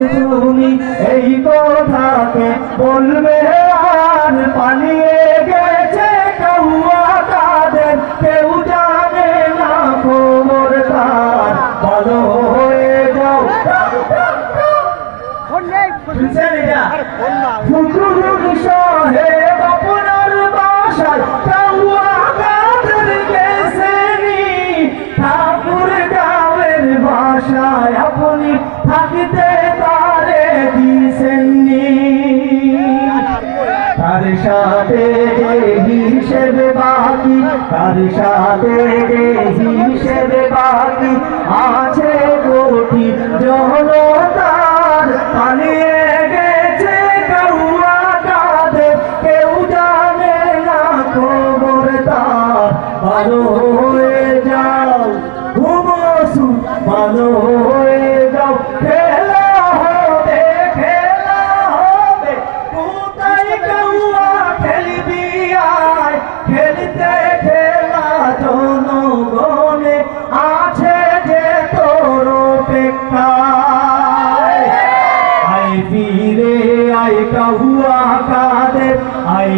তুমি এই কথাকে বলবে আর পালিয়ে গেছে কাউয়া কাদের কেউ জানে না খবর তার ভালো হয়ে যাও ফুকুরুল সাহেব আপনার বাসায় কাউয়া কাদের গেছেনি ঠাকুর গাঁয়ের বাসায় আপনি থাকিতে তারে দিছেননি তার সাথে হিসেব বাকি তার সাথে হিসেব বাকি আছে কোটি জনতার পালিয়ে গেছে কাউয়া কাদের কেউ জানে না খবর তার ভালো হয়ে যাও ঘুমসু ভালো হয়ে যাও খেলা হবে কোথায় কাউয়া খেলবি আয় খেলতে খেলা জনগণে আছে যে তোর অপেক্ষায় আয় ফিরে আয় কাউয়া কাদের আয়